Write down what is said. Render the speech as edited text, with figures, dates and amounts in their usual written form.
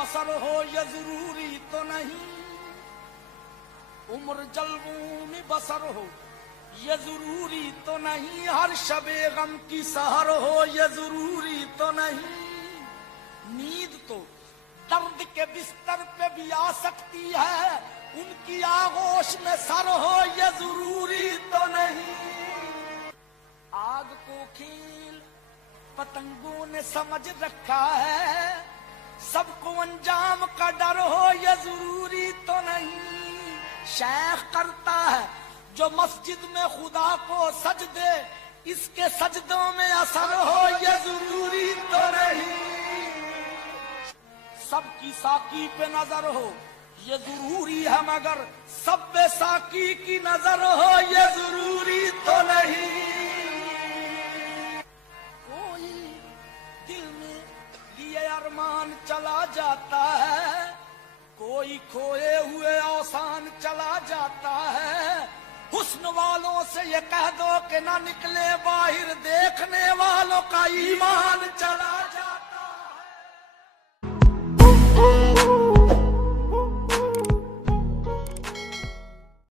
بصر ہو یہ ضروری تو نہیں، عمر جلووں میں بسر ہو یہ ضروری تو نہیں، ہر شب غم کی سحر ہو یہ ضروری تو نہیں، نیند تو درد کے بستر پہ بھی آ سکتی ہے، ان کی آغوش میں سر ہو یہ ضروری تو نہیں، آگ کو کھیل پتنگوں نے سمجھ رکھا ہے، سب کو انجام کا ڈر ہو یہ ضروری تو نہیں، شیخ کرتا ہے جو مسجد میں خدا کو سجدے، اس کے سجدوں میں اثر ہو یہ ضروری تو نہیں، سب کی ساقی پہ نظر ہو یہ ضروری ہے، مگر سب پہ ساقی کی نظر ہو یہ ضروری تو نہیں، کوئی دل میں لیے ارمان چلا جاتا ہے، کوئی کھوئے ہوئے اوسان چلا جاتا ہے، حسن والوں سے یہ کہہ دو کہ نہ نکلے باہر، دیکھنے والوں کا ایمان چلا جاتا ہے۔